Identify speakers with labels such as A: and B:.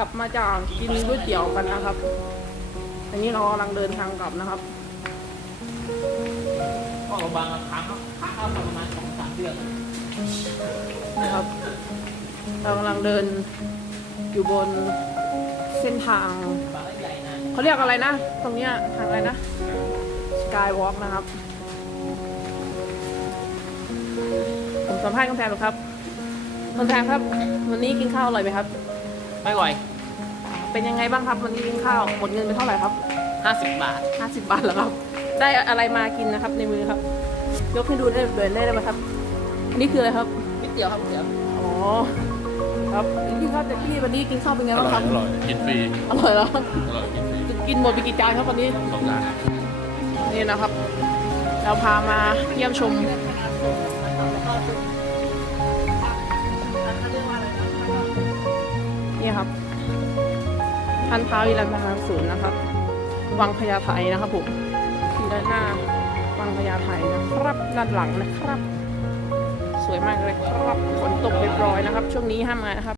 A: างกินก๋วยเตี๋ยวกันนะครับ อันนี้เรากำลังเดินทางกลับนะครับ
B: ก็บางครั้งครับครั้งเอาประมาณสองสามเดือน
A: นะครับ เรากำลังเดินอยู่บนเส้นทาง
B: บางใหญ่นะ
A: เขาเรียกอะไรนะ ตรงเนี้ยทางอะไรนะ สกายวอล์กนะครับ ผมสัมภาษณ์คุณแพนหรอครับคุณแพนครับ วันนี้กินข้าวอร่อยไหมครับ
B: ไม่ไหว
A: เป็นยังไงบ้างครับวันนี้กินข้าวหมดเงินไปเท่าไหร่ครับ
B: ห้าสิบบาท
A: 50 บาทเหรอครับ ได้อะไรมากินนะครับในมือครับ ยกให้ดูได้เลยได้ไหมครับ อันนี้คืออะไรครับ
B: นิดเดียวครับนิดเดียว
A: อ๋อครับพี่ครับแต่พี่วันนี้กินข้าวเป็นไง
C: อ
A: บ้าง
C: ร่
A: ค
C: อ
A: รั
C: ย
A: บ
C: อร่อยกินฟรี
A: อร่อยแล้ว
C: อร่อยกินฟรี
A: กินหมดไปกี่จานครับวันนี้
C: สองจาน
A: นี่นะครับ เราพามาเยี่ยมชม ครับท่านท้าวิรันพนาศูนย์นะครับ วังพญาไทนะครับผมที่ด้านหน้าวังพญาไทนะครับด้านหลังนะครับ สวยมากเลยครับฝนตกเรียบร้อยนะครับ ช่วงนี้ห้ามมานะครับ